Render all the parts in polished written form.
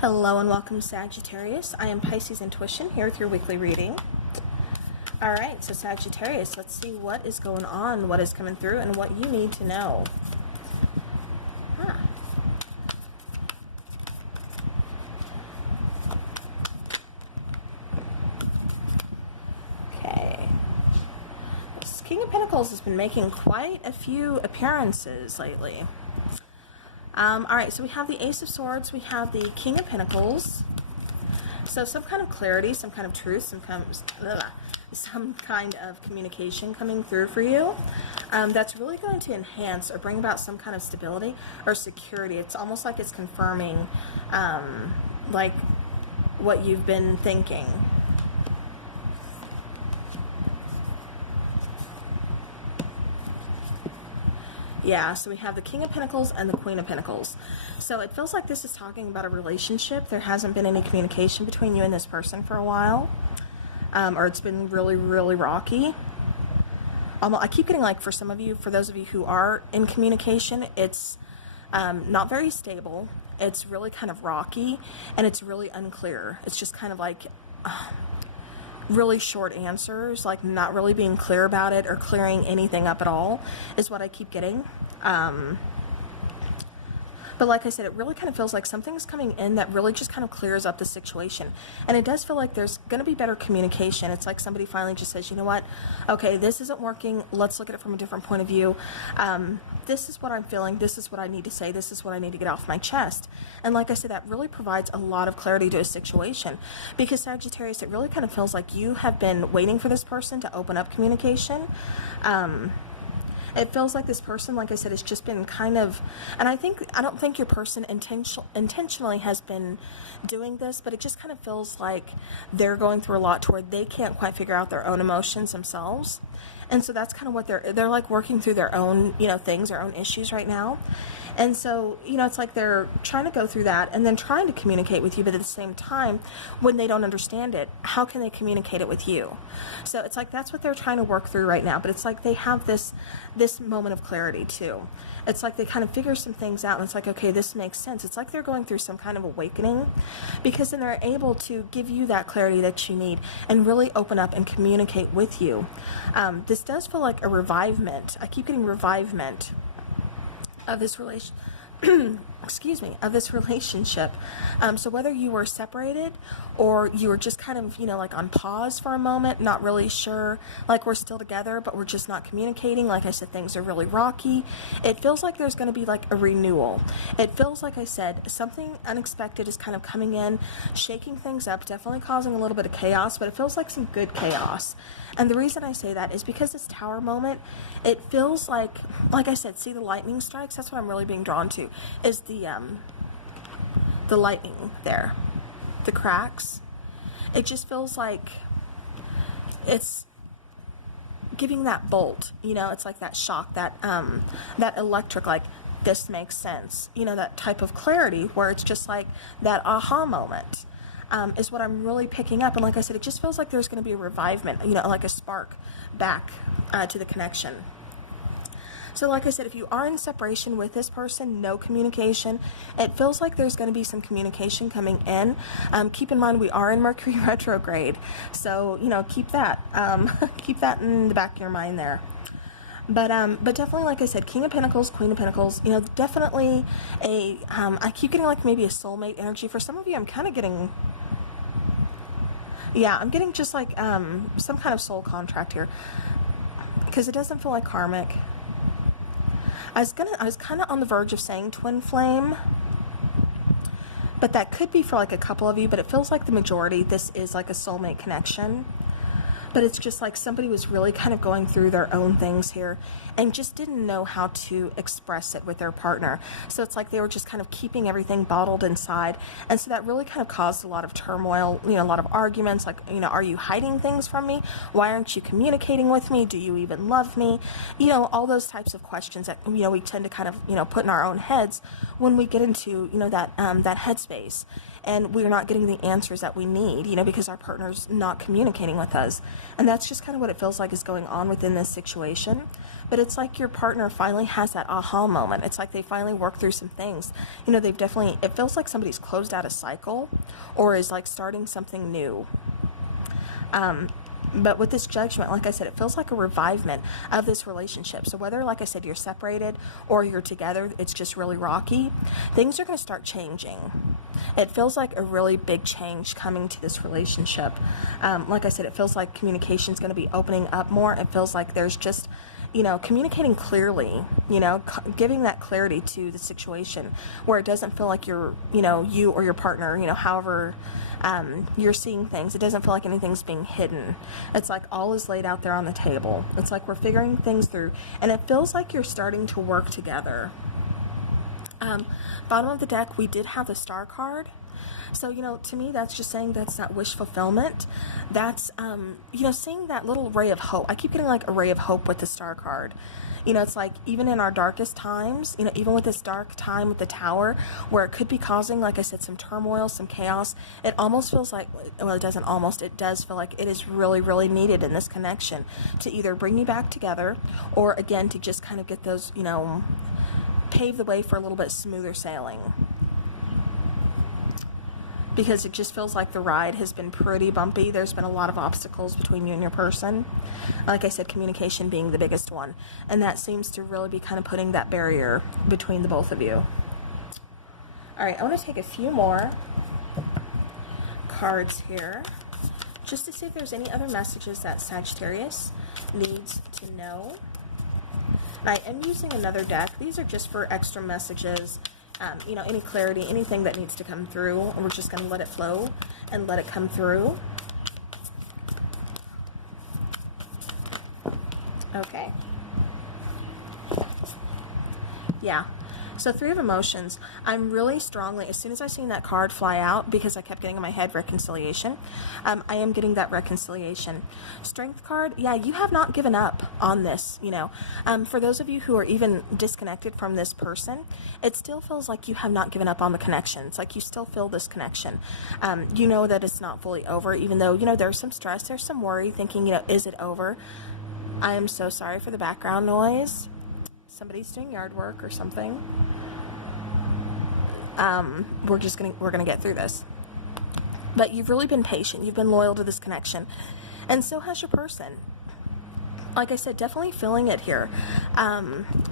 Hello and welcome, Sagittarius. I am Piscesintuition here with your weekly reading. Alright, so Sagittarius, let's see what is going on, what is coming through, and what you need to know. Okay. This King of Pentacles has been making quite a few appearances lately. Alright, so we have the Ace of Swords, we have the King of Pentacles. So some kind of clarity, some kind of truth, some kind of communication coming through for you. That's really going to enhance or bring about some kind of stability or security. It's almost like it's confirming like what you've been thinking. Yeah, so we have the King of Pentacles and the Queen of Pentacles. So it feels like this is talking about a relationship. There hasn't been any communication between you and this person for a while. Or it's been really, really rocky. I keep getting, like, for some of you, for those of you who are in communication, it's not very stable. It's really kind of rocky, and it's really unclear. It's just kind of like really short answers, like not really being clear about it or clearing anything up at all is what I keep getting. But like I said, it really kind of feels like something's coming in that really just kind of clears up the situation. And it does feel like there's going to be better communication. It's like somebody finally just says, you know what, okay, this isn't working. Let's look at it from a different point of view. This is what I'm feeling. This is what I need to say. This is what I need to get off my chest. And like I said, that really provides a lot of clarity to a situation. Because Sagittarius, it really kind of feels like you have been waiting for this person to open up communication. It feels like this person, like I said, has just been kind of, and I don't think your person intentionally has been doing this, but it just kind of feels like they're going through a lot to where they can't quite figure out their own emotions themselves. And so that's kind of what they're like working through their own, things, their own issues right now. And so, it's like they're trying to go through that and then trying to communicate with you, but at the same time, when they don't understand it, how can they communicate it with you? So it's like that's what they're trying to work through right now, but it's like they have this moment of clarity too. It's like they kind of figure some things out, and it's like, okay, this makes sense. It's like they're going through some kind of awakening, because then they're able to give you that clarity that you need and really open up and communicate with you. This does feel like a revivement. I keep getting revivement of this relation excuse me, of this relationship. So whether you were separated or you were just kind of, like on pause for a moment, not really sure, like we're still together, but we're just not communicating. Like I said, things are really rocky. It feels like there's going to be like a renewal. It feels like I said, something unexpected is kind of coming in, shaking things up, definitely causing a little bit of chaos, but it feels like some good chaos. And the reason I say that is because this tower moment, it feels like I said, see the lightning strikes? That's what I'm really being drawn to, is the lightning there, the cracks. It just feels like it's giving that bolt, it's like that shock, that electric, like, this makes sense, that type of clarity where it's just like that aha moment. Is what I'm really picking up. And like I said, it just feels like there's going to be a revivement, like a spark back to the connection. So like I said, if you are in separation with this person, no communication, it feels like there's going to be some communication coming in. Keep in mind, we are in Mercury retrograde. So, keep that in the back of your mind there. But definitely, like I said, King of Pentacles, Queen of Pentacles, definitely I keep getting like maybe a soulmate energy. For some of you, I'm kind of getting, I'm getting just like some kind of soul contract here, because it doesn't feel like karmic. I was kind of on the verge of saying twin flame, but that could be for like a couple of you, but it feels like the majority, this is like a soulmate connection. But it's just like somebody was really kind of going through their own things here and just didn't know how to express it with their partner. So it's like they were just kind of keeping everything bottled inside. And so that really kind of caused a lot of turmoil, a lot of arguments, like, are you hiding things from me? Why aren't you communicating with me? Do you even love me? All those types of questions that, we tend to kind of, put in our own heads when we get into, that headspace. and we're not getting the answers that we need, you know, because our partner's not communicating with us. And that's just kind of what it feels like is going on within this situation. But it's like your partner finally has that aha moment. It's like they finally work through some things. You know, they've definitely, it feels like somebody's closed out a cycle or is like starting something new. But with this Judgment, like I said, it feels like a revivement of this relationship. So whether, like I said, you're separated or you're together, it's just really rocky, things are going to start changing. It feels like a really big change coming to this relationship. Like I said, it feels like communication is going to be opening up more. It feels like there's just, you know, communicating clearly, you know, giving that clarity to the situation where it doesn't feel like you're, you know, you or your partner, you know, however you're seeing things. It doesn't feel like anything's being hidden. It's like all is laid out there on the table. It's like we're figuring things through, and it feels like you're starting to work together. Bottom of the deck, we did have the Star card. So, you know, to me, that's just saying that's that wish fulfillment. That's, you know, seeing that little ray of hope. I keep getting like a ray of hope with the Star card. You know, it's like even in our darkest times, you know, even with this dark time with the Tower, where it could be causing, like I said, some turmoil, some chaos, it almost feels like, well, it doesn't almost, it does feel like it is really, really needed in this connection to either bring you back together or, again, to just kind of get those, you know, pave the way for a little bit smoother sailing. Because it just feels like the ride has been pretty bumpy. There's been a lot of obstacles between you and your person. Like I said, communication being the biggest one. And that seems to really be kind of putting that barrier between the both of you. All right, I want to take a few more cards here just to see if there's any other messages that Sagittarius needs to know. And I am using another deck. These are just for extra messages. You know, any clarity, anything that needs to come through, and we're just going to let it flow and let it come through. Okay. Yeah. So Three of Emotions, I'm really strongly, as soon as I seen that card fly out, because I kept getting in my head reconciliation, I am getting that reconciliation. Strength card, yeah, you have not given up on this, you know. For those of you who are even disconnected from this person, it still feels like you have not given up on the connection. It's like you still feel this connection. You know that it's not fully over, even though, you know, there's some stress, there's some worry, thinking, you know, is it over? I am so sorry for the background noise. Somebody's doing yard work or something. We're gonna get through this. But you've really been patient. You've been loyal to this connection, and so has your person. Like I said, definitely feeling it here.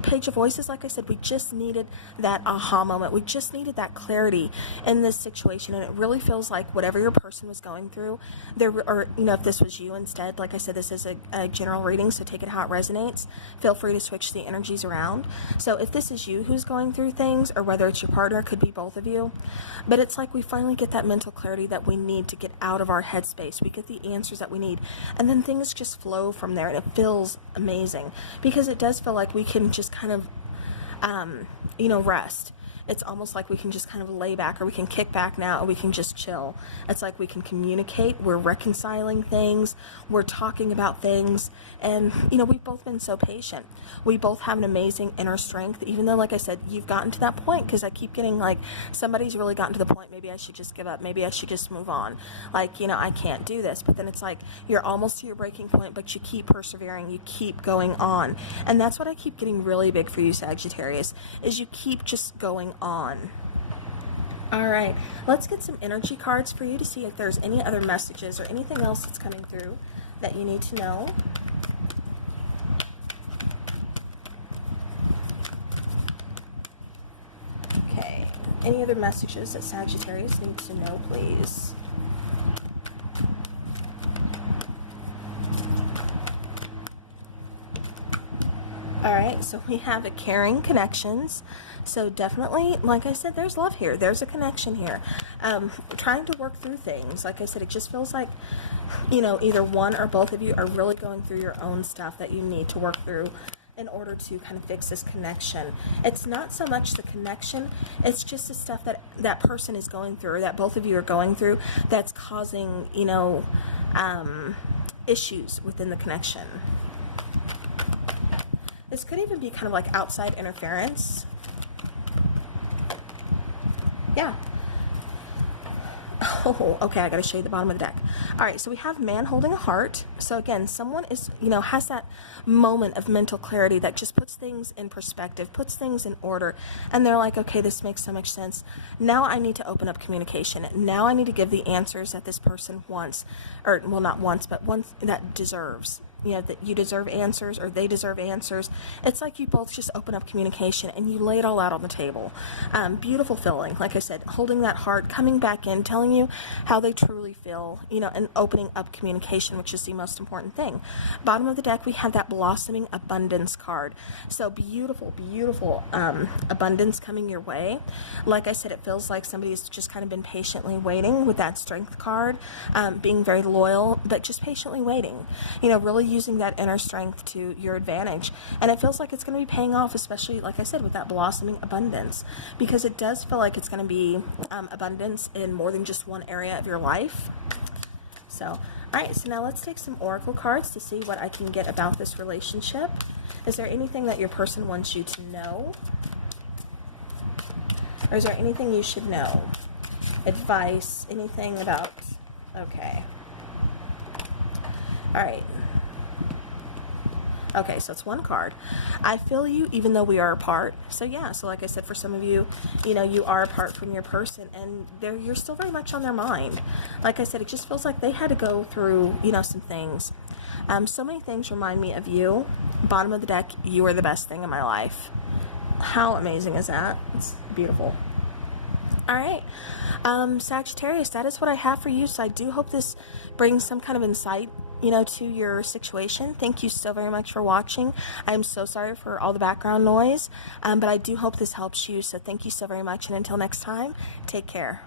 Page of Voices, like I said, we just needed that aha moment. We just needed that clarity in this situation, and it really feels like whatever your person was going through, or, you know, if this was you instead, like I said, this is a general reading, so take it how it resonates. Feel free to switch the energies around. So if this is you who's going through things, or whether it's your partner, it could be both of you, but it's like we finally get that mental clarity that we need to get out of our headspace. We get the answers that we need, and then things just flow from there, and it feels amazing, because it does feel like we can just kind of you know, rest. It's almost like we can just kind of lay back, or we can kick back now, or we can just chill. It's like we can communicate, we're reconciling things, we're talking about things, and, you know, we've both been so patient. We both have an amazing inner strength, even though, like I said, you've gotten to that point, because I keep getting like, somebody's really gotten to the point, maybe I should just give up, maybe I should just move on. Like, you know, I can't do this. But then it's like, you're almost to your breaking point, but you keep persevering, you keep going on. And that's what I keep getting really big for you, Sagittarius, is you keep just going on. All right, let's get some energy cards for you to see if there's any other messages or anything else that's coming through that you need to know. Okay, any other messages that Sagittarius needs to know, please? All right, so we have a caring connections. So definitely, like I said, there's love here. There's a connection here. Trying to work through things. Like I said, it just feels like, you know, either one or both of you are really going through your own stuff that you need to work through in order to kind of fix this connection. It's not so much the connection, it's just the stuff that that person is going through, or that both of you are going through, that's causing, you know, issues within the connection. This could even be kind of like outside interference. Yeah. Oh, okay, I gotta show you the bottom of the deck. All right, so we have man holding a heart. So again, someone is, has that moment of mental clarity that just puts things in perspective, puts things in order, and they're like, okay, this makes so much sense. Now I need to open up communication. Now I need to give the answers that this person wants, or, well, not wants, but wants, that deserves. That you deserve answers, or they deserve answers. It's like you both just open up communication and you lay it all out on the table. Beautiful feeling, like I said, holding that heart, coming back in, telling you how they truly feel, and opening up communication, which is the most important thing. Bottom of the deck, we have that blossoming abundance card. So beautiful, beautiful abundance coming your way. Like I said, it feels like somebody's just kind of been patiently waiting with that strength card, being very loyal, but just patiently waiting, really using that inner strength to your advantage. And it feels like it's going to be paying off, especially, like I said, with that blossoming abundance, because it does feel like it's going to be abundance in more than just one area of your life. So, all right, so now let's take some oracle cards to see what I can get about this relationship. Is there anything that your person wants you to know? Or is there anything you should know? Advice, anything about, okay. All right. Okay, so it's one card. I feel you even though we are apart. So yeah, so like I said, for some of you, you are apart from your person, and you're still very much on their mind. Like I said, it just feels like they had to go through, some things. So many things remind me of you. Bottom of the deck, you are the best thing in my life. How amazing is that? It's beautiful. All right, Sagittarius, that is what I have for you. So I do hope this brings some kind of insight to your situation. Thank you so very much for watching. I'm so sorry for all the background noise, but I do hope this helps you. So thank you so very much. And until next time, take care.